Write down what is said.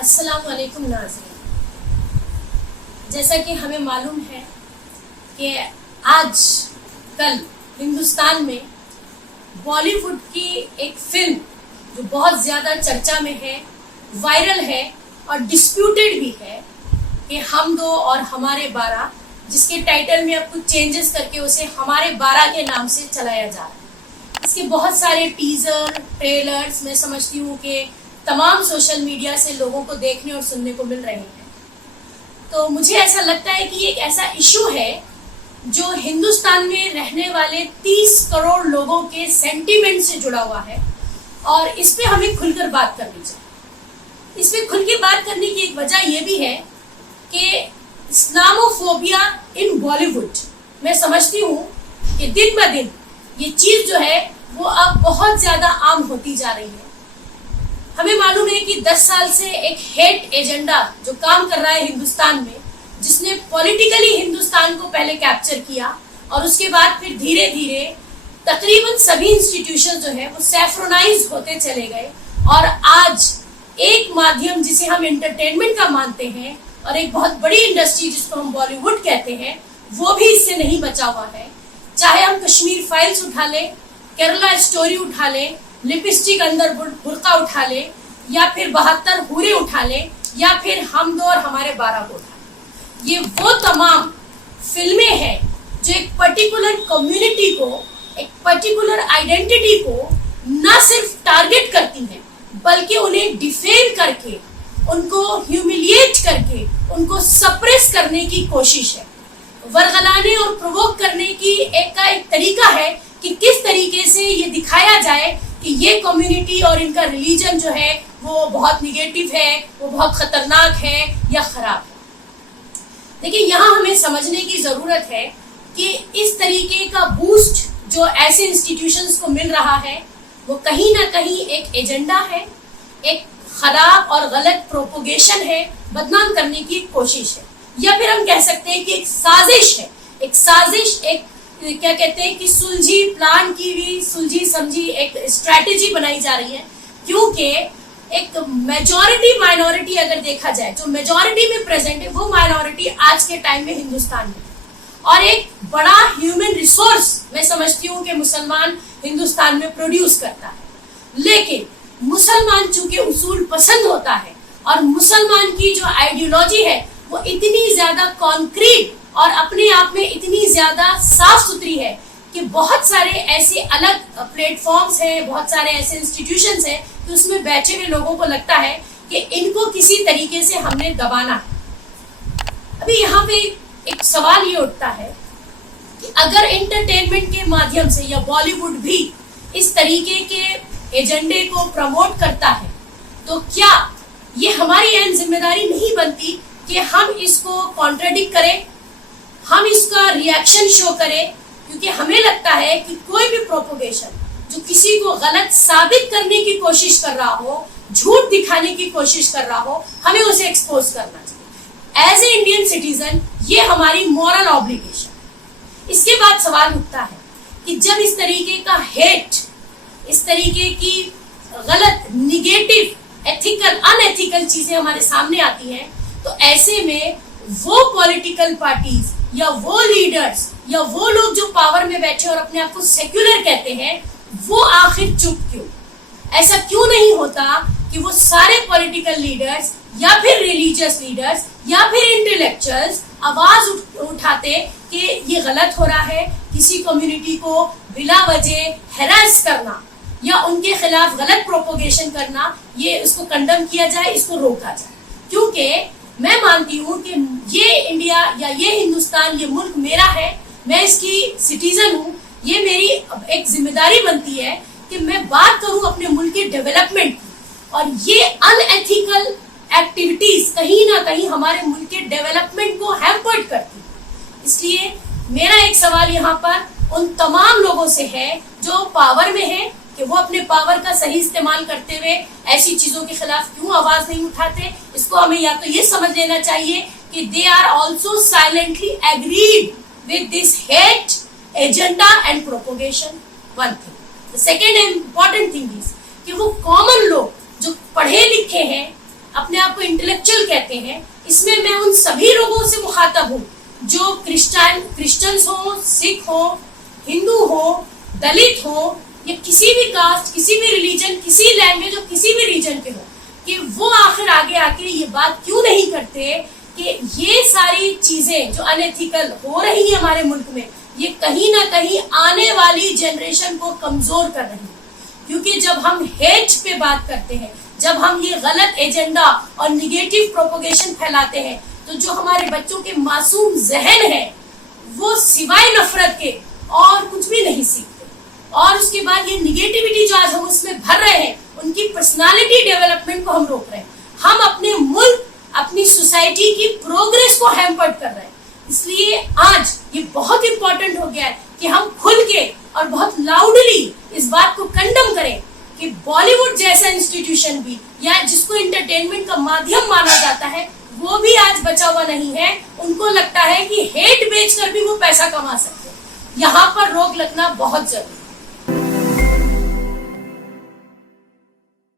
अस्सलाम वालेकुम नाज़रीन। जैसा कि हमें मालूम है कि आज कल हिंदुस्तान में बॉलीवुड की एक फिल्म जो बहुत ज़्यादा चर्चा में है, वायरल है और डिस्प्यूटेड भी है कि हम दो और हमारे 12, जिसके टाइटल में अब कुछ चेंजेस करके उसे हमारे 12 के नाम से चलाया जा रहा है। इसके बहुत सारे टीजर, ट्रेलर्स मैं समझती हूँ कि तमाम सोशल मीडिया से लोगों को देखने और सुनने को मिल रहे हैं। तो मुझे ऐसा लगता है कि एक ऐसा इशू है जो हिंदुस्तान में रहने वाले 30 करोड़ लोगों के सेंटीमेंट से जुड़ा हुआ है और इस पे हमें खुलकर बात करनी चाहिए। इस पे खुल के बात करने की एक वजह यह भी है कि इस्लामोफोबिया इन बॉलीवुड, मैं समझती हूँ कि दिन ब दिन ये चीज़ जो है वो अब बहुत ज़्यादा आम होती जा रही है। हमें मालूम है कि 10 साल से एक हेट एजेंडा जो काम कर रहा है हिंदुस्तान में, जिसने पॉलिटिकली हिंदुस्तान को पहले कैप्चर किया और उसके बाद फिर धीरे धीरे तकरीबन सभी इंस्टीट्यूशन जो है वो सैफ्रोनाइज होते चले गए और आज एक माध्यम जिसे हम एंटरटेनमेंट का मानते हैं और एक बहुत बड़ी इंडस्ट्री जिसको हम बॉलीवुड कहते हैं, वो भी इससे नहीं बचा हुआ है। चाहे हम कश्मीर फाइल्स उठा लें, केरला स्टोरी उठा लें, लिपस्टिक अंदर बुर्का उठा ले, या फिर 72 हूरे उठा ले, या फिर हम दो और हमारे 12 को उठा ले। ये वो तमाम फिल्में हैं जो एक पर्टिकुलर कम्युनिटी को, एक पर्टिकुलर आइडेंटिटी को न सिर्फ टारगेट करती हैं बल्कि उन्हें डिफेम करके, उनको ह्यूमिलिएट करके, उनको सप्रेस करने की कोशिश है। वरगलाने और प्रोवोक करने की एक तरीका है कि किस तरीके से ये दिखाया जाए कि ये कम्युनिटी और इनका रिलीजन जो है वो बहुत निगेटिव है, वो बहुत खतरनाक है या खराब है। देखिए, यहाँ हमें समझने की जरूरत है कि इस तरीके का बूस्ट जो ऐसे इंस्टीट्यूशंस को मिल रहा है वो कहीं ना कहीं एक एजेंडा है, एक खराब और गलत प्रोपोगेशन है, बदनाम करने की कोशिश है, या फिर हम कह सकते हैं कि एक साजिश है। एक साजिश, एक क्या कहते हैं कि सुलझी प्लान की हुई, सुलझी समझी एक स्ट्रैटेजी बनाई जा रही है। क्योंकि एक मेजॉरिटी माइनॉरिटी अगर देखा जाए, जो मेजॉरिटी में प्रेजेंट है वो माइनॉरिटी आज के टाइम में हिंदुस्तान में, और एक बड़ा ह्यूमन रिसोर्स मैं समझती हूँ कि मुसलमान हिंदुस्तान में प्रोड्यूस करता है। लेकिन मुसलमान चूंकि उसूल पसंद होता है और मुसलमान की जो आइडियोलॉजी है वो इतनी ज्यादा कॉन्क्रीट और अपने आप में इतनी ज्यादा साफ सुथरी है कि बहुत सारे ऐसे अलग प्लेटफॉर्म्स हैं, बहुत सारे ऐसे इंस्टीट्यूशंस हैं कि उसमें बैठे हुए लोगों को लगता है कि इनको किसी तरीके से हमने दबाना है। अभी यहाँ पे एक सवाल ये उठता है कि अगर एंटरटेनमेंट के माध्यम से या बॉलीवुड भी इस तरीके के एजेंडे को प्रमोट करता है तो क्या ये हमारी अहम जिम्मेदारी नहीं बनती कि हम इसको कॉन्ट्राडिक्ट करें, हम इसका रिएक्शन शो करें? क्योंकि हमें लगता है कि कोई भी प्रोपोगेशन जो किसी को गलत साबित करने की कोशिश कर रहा हो, झूठ दिखाने की कोशिश कर रहा हो, हमें उसे एक्सपोज करना चाहिए। एज ए इंडियन सिटीजन ये हमारी मॉरल ऑब्लिगेशन। इसके बाद सवाल उठता है कि जब इस तरीके का हेट, इस तरीके की गलत, निगेटिव, एथिकल, अनएथिकल चीजें हमारे सामने आती हैं, तो ऐसे में वो पॉलिटिकल पार्टीज या वो लीडर्स या वो लोग जो पावर में बैठे और अपने आप को सेक्युलर कहते हैं, वो आखिर चुप क्यों? ऐसा क्यों नहीं होता कि वो सारे पॉलिटिकल लीडर्स या फिर रिलीजियस लीडर्स या फिर इंटेलेक्चुअल्स आवाज उठाते कि ये गलत हो रहा है, किसी कम्युनिटी को बिला वजह हैरेस करना या उनके खिलाफ गलत प्रोपोगेशन करना, ये इसको कंडम किया जाए, इसको रोका जाए। क्योंकि मैं मानती हूँ कि ये इंडिया या ये हिंदुस्तान, ये मुल्क मेरा है, मैं इसकी सिटीजन हूँ। ये मेरी एक जिम्मेदारी बनती है कि मैं बात करूँ अपने मुल्क के डेवलपमेंट की, और ये अनएथिकल एक्टिविटीज कहीं ना कहीं हमारे मुल्क के डेवलपमेंट को हैम्पर्ड करती है। इसलिए मेरा एक सवाल यहाँ पर उन तमाम लोगों से है जो पावर में है कि वो अपने पावर का सही इस्तेमाल करते हुए ऐसी चीजों के खिलाफ क्यों आवाज नहीं उठाते। इसको हमें या तो ये समझ लेना चाहिए कि they are also silently agreed with this hate agenda and propagation. One thing. The second important thing is कि वो कॉमन लोग जो पढ़े लिखे हैं अपने आप को इंटेलेक्चुअल कहते हैं, इसमें मैं उन सभी लोगों से मुखातब हूँ जो क्रिश्चियंस हो, सिख हो, हिंदू हो, दलित हो, या किसी भी कास्ट, किसी भी रिलीजन, किसी लैंग्वेज और किसी भी रीजन के हो, कि वो आखिर आगे आके ये बात क्यों नहीं करते कि ये सारी चीजें जो अनएथिकल हो रही है हमारे मुल्क में, ये कहीं ना कहीं आने वाली जनरेशन को कमजोर कर रही है। क्योंकि जब हम हेट पे बात करते हैं, जब हम ये गलत एजेंडा और निगेटिव प्रोपोगेशन फैलाते हैं, तो जो हमारे बच्चों के मासूम जहन है वो सिवाय नफरत के और कुछ भी नहीं सीखते। और उसके बाद ये निगेटिविटी जो आज हम उसमें भर रहे हैं, उनकी पर्सनालिटी डेवलपमेंट को हम रोक रहे हैं। हम अपने मुल्क, अपनी सोसाइटी की प्रोग्रेस को हैम्पर्ड कर रहे हैं। इसलिए आज ये बहुत इंपॉर्टेंट हो गया है कि हम खुल के और बहुत लाउडली इस बात को कंडम करें कि बॉलीवुड जैसा इंस्टीट्यूशन भी, या जिसको एंटरटेनमेंट का माध्यम माना जाता है, वो भी आज बचा हुआ नहीं है। उनको लगता है कि हेट बेचकर भी वो पैसा कमा सकते हैं। यहाँ पर रोक लगना बहुत जरूरी है।